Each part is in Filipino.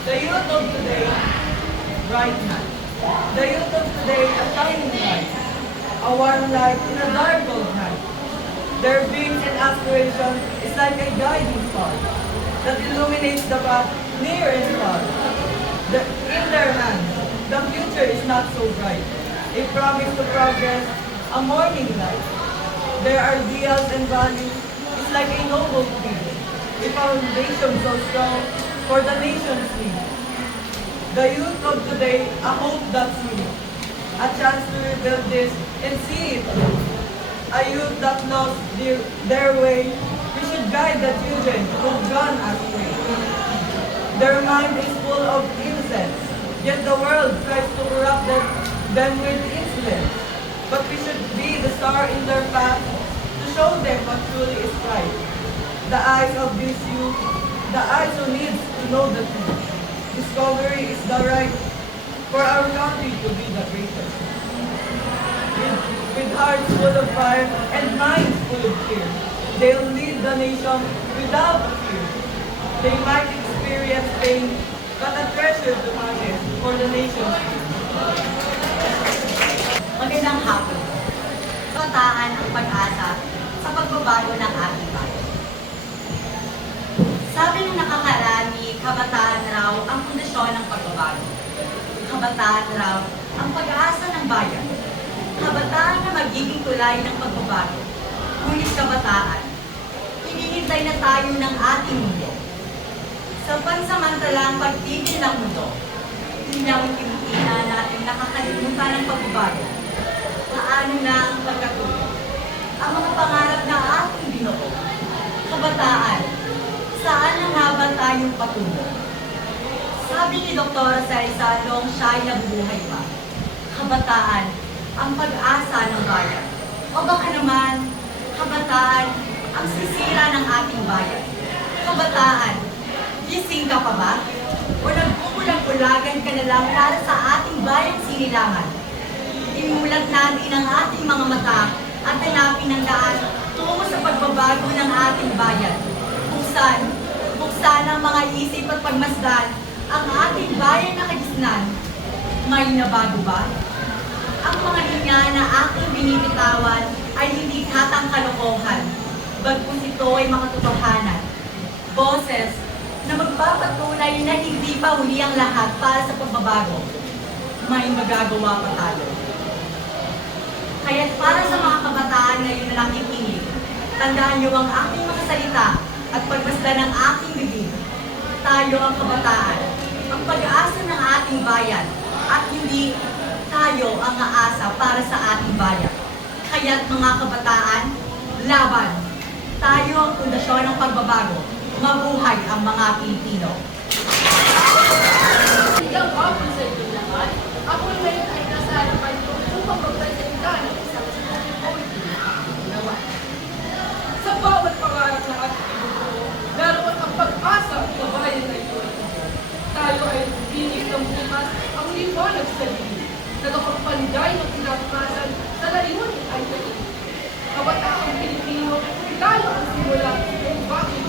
The youth of today, bright night. The youth of today, a shining light. A warm light in a dark old night. Their dreams and aspirations is like a guiding star that illuminates the path near and far. The, in their hands, the future is not so bright. A promise to progress, a morning light. Their ideals and values is like a noble tree, a foundation so strong for the nation's need. The youth of today, a hope that's new, a chance to rebuild this and see it through. A youth that lost their, their way, we should guide the children who've gone astray. Their mind is full of innocence, yet the world tries to corrupt them, them with insolence. But we should be the star in their path to show them what truly is right. The eyes of these youth, the who needs to know the truth. Discovery is the right for our country to be the greatest. With, with hearts full of fire and minds full of fear, they'll lead the nation without fear. They might experience pain, but a treasure to harvest for the nation's good. Magandang hapon. Kabataan ang pag-asa sa pagbabago ng ating bayan. Sabi ng nakakarami, kabataan raw ang pundasyon ng pagbabago. Kabataan raw ang pag-asa ng bayan. Kabataan na magiging tulay ng pagbabago. Ngunit kabataan, hinihintay na tayo ng ating mundo. Sa pansamantalang pagtigil ng mundo, Tinaw-tintina natin nakakalimutan ng pagbabago. Paano na ang pagkatuloy? Ang mga pangarap na ating binuo. Kabataan, saan na nga ba tayong patungo? Sabi ni Dr. Sarizalong siya'y nabubuhay pa. Kabataan, ang pag-asa ng bayan. O baka naman, kabataan, ang sisira ng ating bayan. Kabataan, gising ka pa ba? O nagkukulang-kulagan ka na lang para sa ating bayan sinilangan? Imulat natin ang ating mga mata at hanapin ang daan tungo sa pagbabago ng ating bayan. Buksan, buksan ang mga isip at pagmasdan ang ating bayan na kagisnan. May nabago ba? Ang mga linya na aking binibitawan ay hindi hatang kalokohan, bagkus ito ay makatotohanan. Boses na magpapatunay na hindi pa huli ang lahat para sa pagbabago. May magagawa pa tayo. Kaya't para sa mga kabataan ngayon na nakikinig, tandaan niyo ang aking mga salita at pagmasdan ng aking bibig. Tayo ang kabataan, ang pag-asa ng ating bayan, at hindi tayo ang aasa para sa ating bayan. Kaya't mga kabataan, laban! Tayo ang pundasyon ng pagbabago. Mabuhay ang mga Pilipino. Hapon sa inyo lahat. Ako ngayon ay nasa harapan ko upang magpresenta ng isang susunod poetry na aking ginawa. Sa bawat pangarap na ating pinupuo, naroon ang pag-asa sa bayan na ito. Tayo ay humingi ng bukas ang liwanag sa dilim. Nagkakapagpanday ng kinabukasan sa layunin ay ito. Kabataang Pilipino, tayo ang simula kung bakit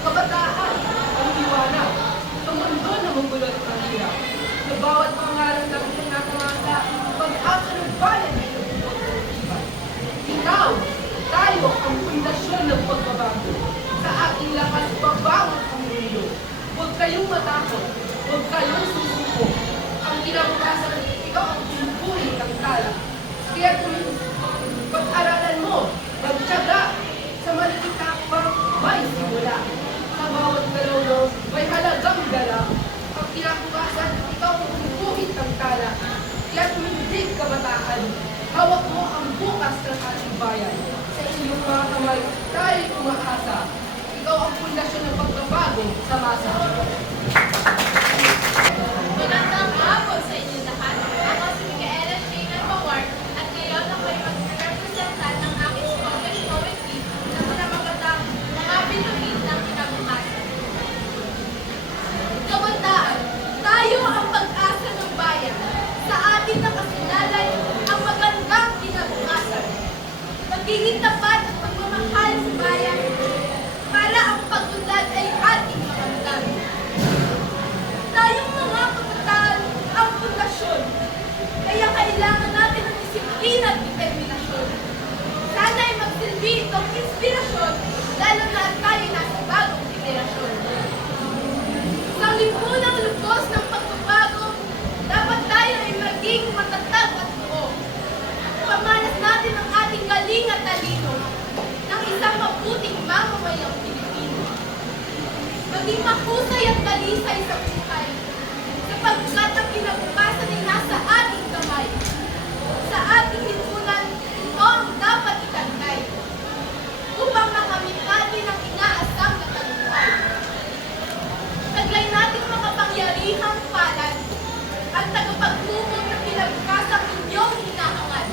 Kabataan, ang liwanag, sa mundo na magulat ng hirap. Sa bawat pangarap na pinakangasa, pag-asa ng bayan ay nabubot ng iban. Ikaw, tayo ang pundasyon ng pagbabago. Sa ating lakas, babangon ang mundo. Huwag kayong matakot, huwag kayong susuko. Ang kinabukasan, ikaw ang tumupuhin ng tala. Kaya kung pag-aralan mo, magtyaga, sa maliit na may simula. Sa bawat galaw may halagang dala. Ang kinabukasan, ikaw ang tumupuhin ng tala. Kaya tumindig kabataan, hawak mo ang bukas ng ating bayan. Sa iyong mga kamay, tayo umaasa. Ikaw ang pundasyon ng pagbabago sa masa. Isang mabuting mamamayang Pilipino. Maging mahusay at talisay sa buhay, sapagkat ang kinabukasan ay nasa ating kamay. Sa ating lipunan, ito ang dapat itagay upang makamit ang inaasam na tagumpay. Taglay natin makapangyarihang palad at tagapagtubog ng kinabukasan inyong hinahangad.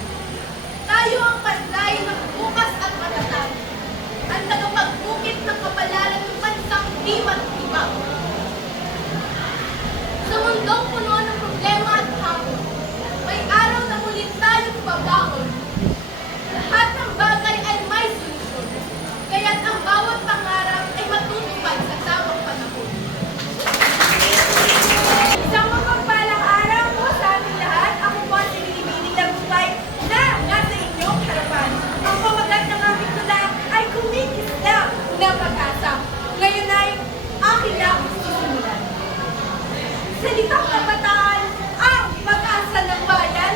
Tayo ang panday ng bukas at matatag. Ang tagapagbukit ng kapalaran ng bansang di matibag. Sa mundong puno ng problema at hamon, may araw na muli tayong babangon. Lahat ng bagay ay may solusyon. Kaya't ang bawat pangarap ay matutupad sa tamang panahon. Isang mapagpalang araw po sa ating lahat. Ako po ang sinilibining Lagumbay na nasa inyong harapan. Ang pamagat ng aming tula ay kumikisla na pag-asa. Ngayon ay akin na ang sisimulan. Salitang kabataan ang pag-asa ng bayan.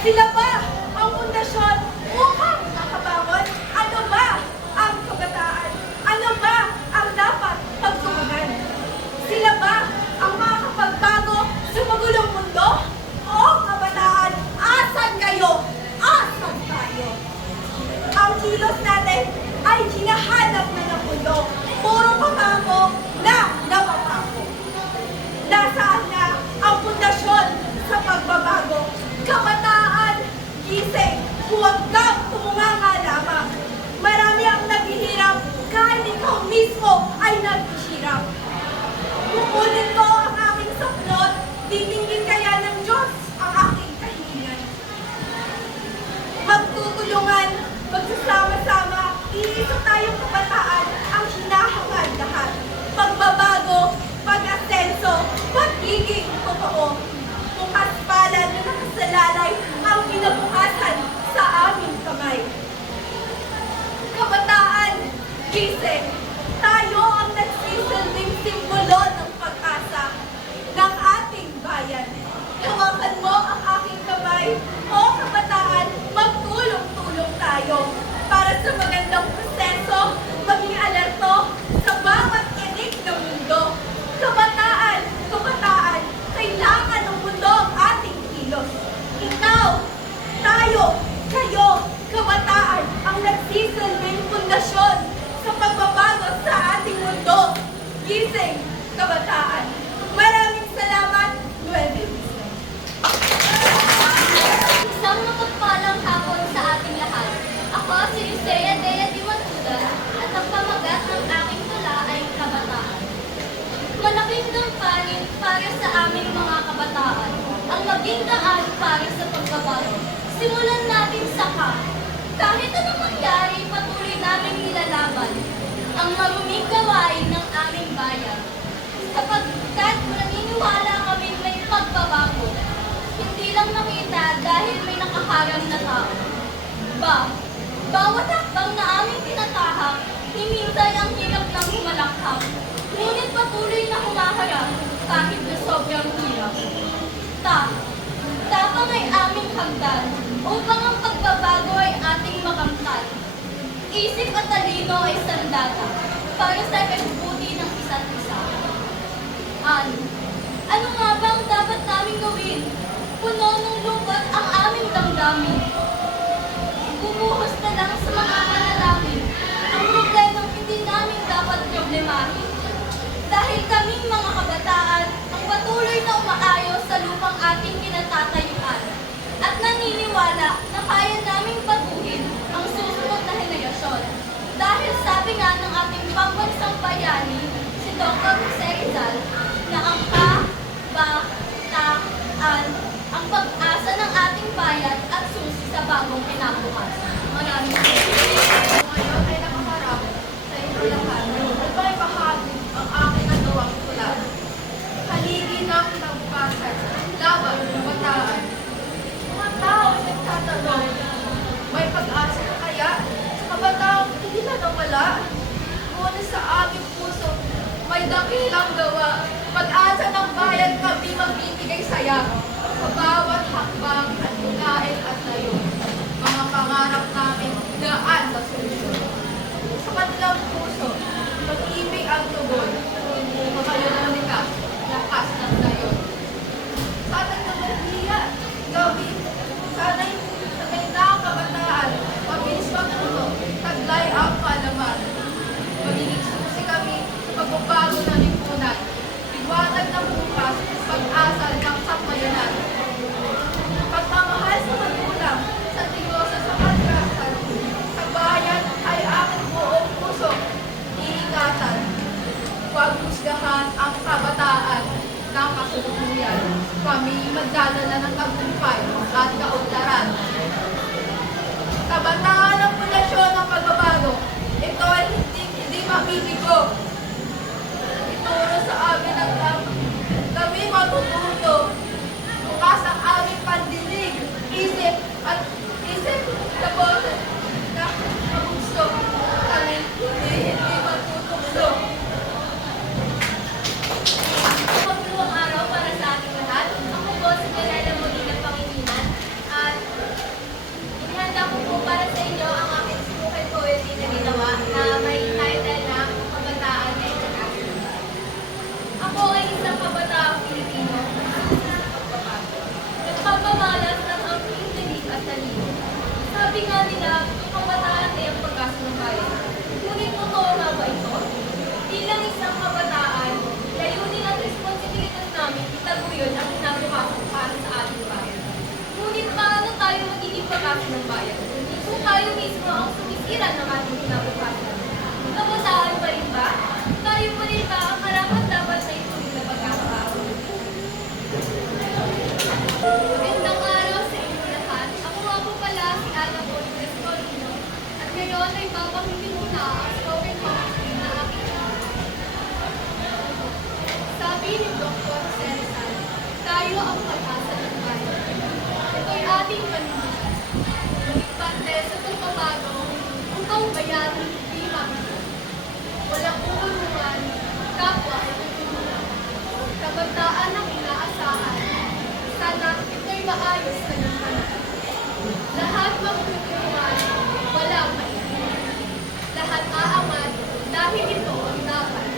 Sila ba ang pundasyon upang makabangon? Ano ba ang kabataan? Ano ba ang dapat pagtuunan? Sila ba ang makakapagbago sa magulong mundo? O kabataan, asan kayo? Asan tayo? Ang kilos natin ay hinahanap na ng mundo. Puro pangako na napapako. Nasaan na ang pundasyon sa pagbabago? Kabataan, gising, huwag kang tumunganga lamang. Marami ang naghihirap kahit ikaw mismo ay naghihirap. Kukunin ko ang aking saplot, titingin magsasama-sama, iisa tayong kabataan ang hinahangad lahat. Pagbabago, pag-asenso, pagiging totoo. Bukas palad na nakasalalay ang kinabukasan sa aming kamay. Kabataan, gising, tayo ang nagsisilbing simbolo ng pag-asa ng ating bayan. Hawakan mo ang aking kamay, o kabataan, magtulong-tulong tayo para sa magandang proseso, maging alerto sa bawat inik ng mundo. Kabataan, kabataan, kailangan ng mundo ang ating kilos. Ikaw, tayo, kayo, kabataan, ang nagsisilbing pundasyon sa pagbabago sa ating mundo. Gising, kabataan. Maraming salamat, Nueve Vista. Isang mapagpalang hapon sa ating lahat. Ako si Isaiah Dea Di Matuda at ang pamagat ng aking tula ay kabataan. Malaking gampanin para sa aming mga kabataan ang maging daan para sa pagbabago. Simulan natin sa ka. Kahit anong mangyari, patuloy namin nilalaban ang maruming gawain ng aming bayan. Sapagkat naniniwala kami may pagbabago. Hindi lang nakita dahil may nakaharang na tao. Ba, bawat hakbang na aming tinatahak, hinintay ang hirap ng humalakhak. Ngunit patuloy na humaharap kahit na sobrang hirap. Ta, tapang ay aming hagdan upang ang pagbabago ay ating makamtan. Isip at talino ay sandata para sa ikabubuti ng isa't isa. Ano? Ano nga ba ang dapat naming gawin? Puno ng lungkot ang aming damdamin. Bumuhos na lang sa mga manalangin ang problemang hindi namin dapat problemahin. Dahil kaming mga kabataan ang patuloy na umaayos sa lupang ating kinatatayuan at naniniwala na kaya naming baguhin ang susunod na henerasyon. Dahil sabi nga ng ating pambansang bayani, si Dr. Jose tanong, may pag-asa na kaya sa kabataang hindi na nawala? Ngunit sa aming puso, may dakilang gawa. Pag-asa ng bayan kami magbibigay saya sa bawat hakbang at lunain at layo. Mga pangarap namin daan sa solusyon. Sa kanilang puso, pag-ibig ang tugon, mga pagbabago ng lipunan. Iwanan na bukas pag-asa ng sakmayanan. yun ang pinapapasok para sa ating bayan. Ngunit paano tayo magiging pagkasa ng bayan? Hindi po tayo mismo ang sumisira ng ating pinapapasok. Kabataan pa rin ba? Tayo pa rin ba ang karapat dapat na ituloy na pagkakao? Magandang araw sa inyo lahat. Ako nga po pala si Ana Paul Crescolino. At ngayon ay papakitin ko na ang spoken commentary na Sabi ni Dr. Cesar tayo ang pag-asa ng bayan. Ito'y ating manunod. Magigpante sa pagpapago upang bayanin di mabito. Walang uunungan, kapwa ay tutulungan. Kabataan ang inaasahan. Sana ito'y maayos na naman. Lahat magtutulungan, wala maitin. Lahat aaman dahil ito ang dapat.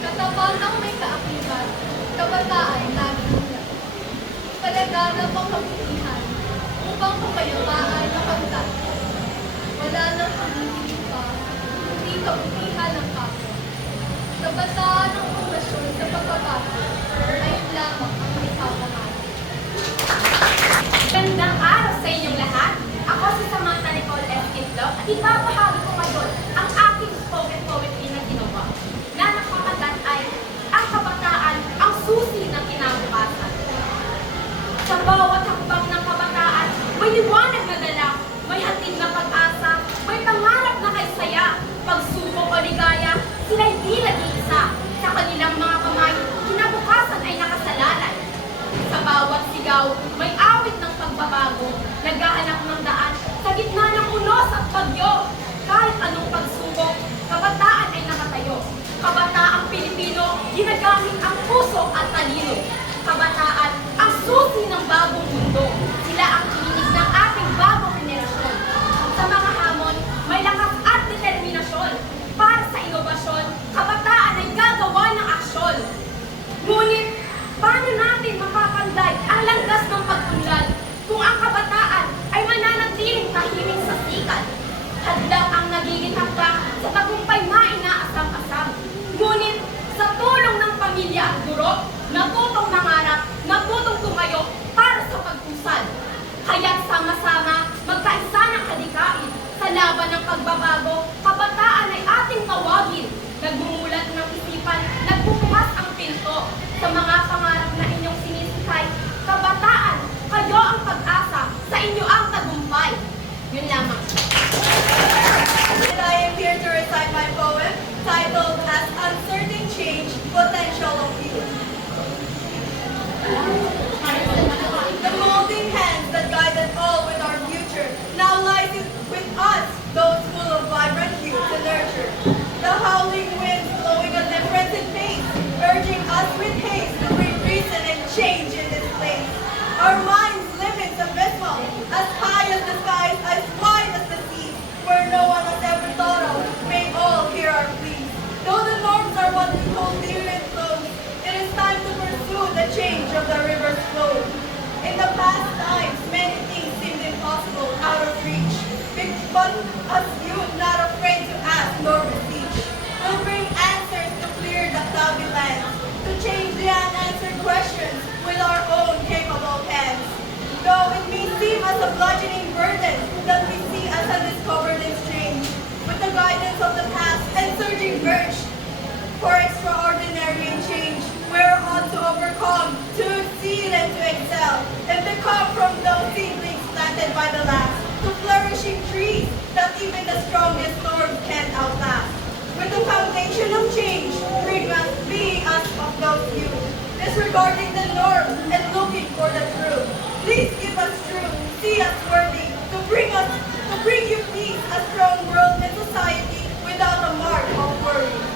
Katawan ang may kaakibat, kabataan namin talaga ng pangkabutihan upang kapayapaan na kamta. Wala nang pagiging pa, hindi kabutihan ng kapwa. Sa bataan gamit ang puso at talino. Our mind's limits abysmal, as high as the skies, as wide as the seas, where no one has ever thought of, may all hear our pleas. Though the norms are what we hold dear and close, it is time to pursue the change of the river's flow. In the past times, many things seemed impossible, out of reach, but as you, not afraid to ask nor beseech, will bring answers to clear the cloudy land, to change the unanswered questions with our own Though it may seem as a bludgeoning burden that we see as undiscovered and strange, with the guidance of the past and surging urge for extraordinary change, we're on to overcome, to exceed and to excel, and become from those seedlings planted by the last, to flourishing trees that even the strongest storms can't outlast. With the foundation of change, bring us, be us of those youth, disregarding the norm and looking for the truth. Please give us truth, see us worthy, to bring us, to bring you peace, a strong world and society without a mark of worry.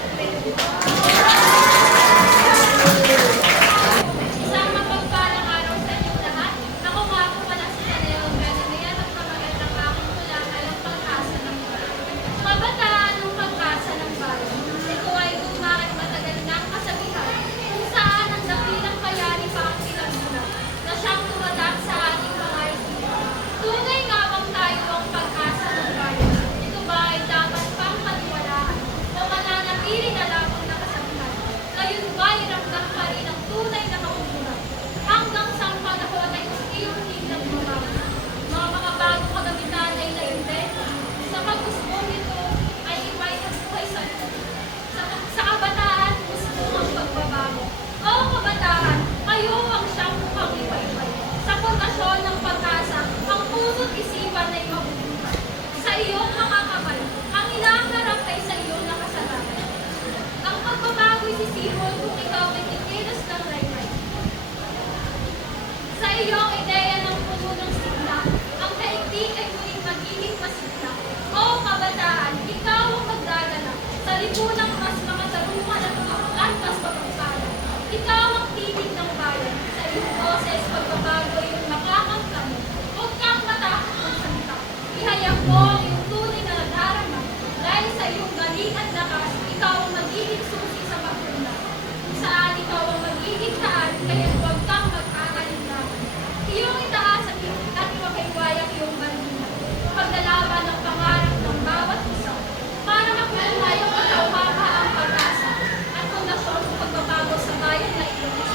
Tiyak ko yung na nadarama dahil sa iyong galing at lakas, ikaw ang magiging susi sa pagkuna. Kung saan ikaw ang magiging saan, kaya huwag kang magkakalimutan. Iyong itaas at at ipakiwayang iyong bandila. Paglalaban ng pangarap ng bawat isa para makulay ang pagkawaka pag-asa at kondasyon sa pagbabago sa bayan na iyong